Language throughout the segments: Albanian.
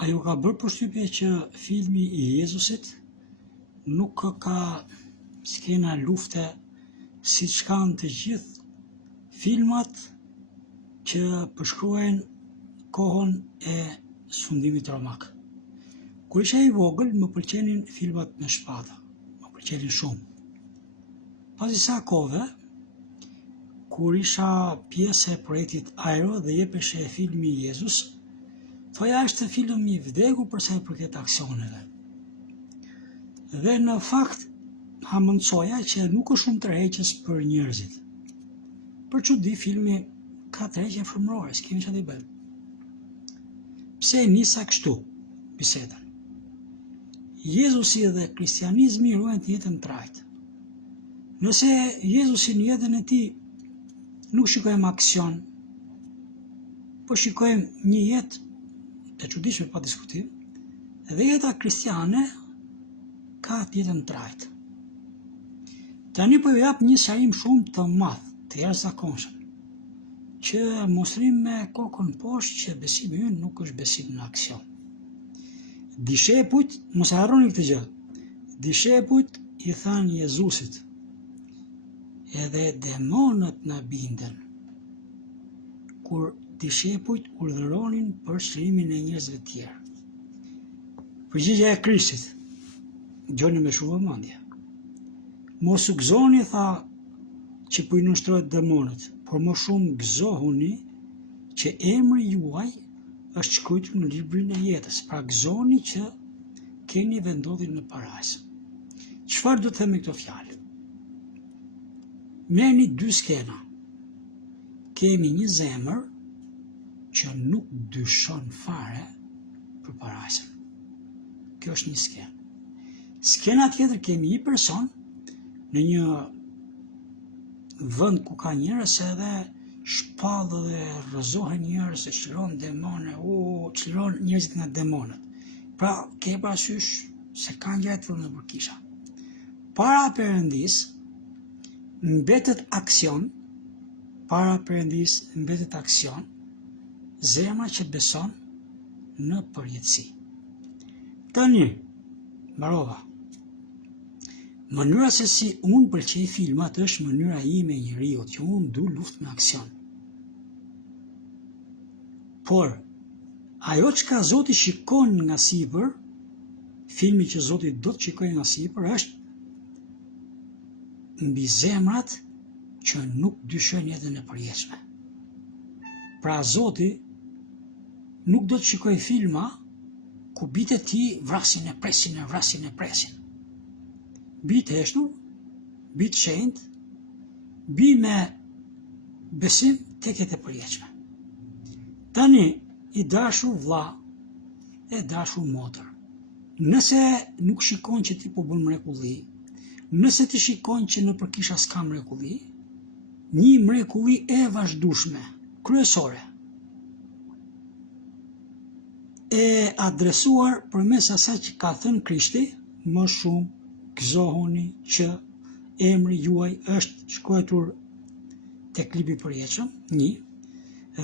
A ju ka bërë përshtypje që filmi i Jezusit nuk ka skena lufte siç kanë të gjithë filmat që përshkruajnë kohën e sundimit romak. Kur isha i vogël, më pëlqenin filmat me shpata, më pëlqenin shumë. Pas disa kohëve, kur isha pjesë e projektit Aero dhe jepeshe filmi i Jezus, thoja është film i vdekur për sa i përket aksioneve. Dhe në fakt, hamendsoja që nuk është shumë tërheqës për njerëzit. Për çudi filmi ka tërheqje frymërore, s'kemi çfarë të bëjmë. Pse nisa kështu bisedën? Jezusi dhe kristianizmi ruajnë të jetën trajtë. Nëse Jezusi në jetën e tij nuk shikojmë aksion, po shikojmë një jetë e çuditshme pa diskutim, dhe jeta kristiane ka të jetën trajtë. Tani po ju jap një sqarim shumë të madh, të jashtëzakonshëm, që mostrim me kokën poshtë që besimi ynë nuk është besim në aksion. Dishepujt, mos e harroni këtë gjë, dishepujt i thanë Jezusit, edhe demonët na binden, kur dishepujt urdhëronin për çlimin e njerëzve të tjerë. Përgjigjja e Krishtit, dëgjoni me shumë vëmendje. Mos u gëzoni, tha, që po i nënshtrohet demonët, por më shumë gëzohuni që emri juaj është shkruar në librin e jetës. Pra gëzoni që keni vendodhjen në parajs. Çfarë do të them me këto fjalë? Merrni dy skena. Kemi një zemër që nuk dyshon fare për parajsën. Kjo është një skenë. Skena tjetër, kemi një person në një vend ku ka njerëz edhe shpallë dhe rrëzohen njerëz, e çliron demone, çliron njerëzit nga demonët. Pra, ke parasysh se ka gjëra të tilla nëpër kisha. Para Perëndis mbetet aksion, zemra që beson në përjetësi. Tani, mbarova. Mënyra se si unë pëlqej filmat është mënyra ime e njeriut, që unë du luftë me aksion. Por, ajo çka Zoti shikon nga sipër, filmi që Zoti do të shikojë nga sipër, është mbi zemrat që nuk dyshojnë jetën e përjetshme. Pra Zoti nuk do të shikojë filma ku bitë e tij vrasin e presin. Bi të heshtur, bi të shenjtë, bi me besim tek jetë e përjetshme. Tani, i dashur vlla, e dashur motër, nëse nuk shikon që ti po bën mrekulli, nëse ti shikon që në përkisha s'ka mrekulli, një mrekulli e vazhdueshme, kryesore, e adresuar përmes asaj që ka thënë Krishti, më shumë gëzohuni që emri juaj është shkruar tek libri i përjetshëm, një,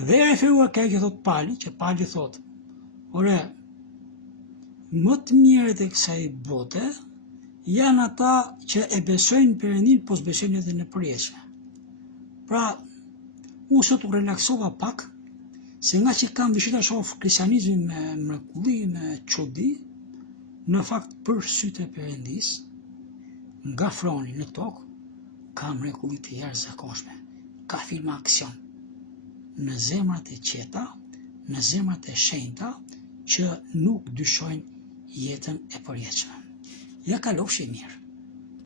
dhe referuar ka që thot Pali, që Pali thot, ore, më të mirët e kësaj bote janë ata që e besojnë Perëndin, po s'besojnë jetën e përjetshme. Pra, unë sot u relaksova pak, se nga që kam dëshirë ta shoh kristianizmin me mrekulli, me çudi, në fakt për sytë e Perëndis, nga froni në tokë, ka mrekulli të jashtëzakonshme, ka filma aksion, në zemrat e qeta, në zemrat e shenjta, që nuk dyshojnë jetën e përjetshme. Ja kalofshi mirë.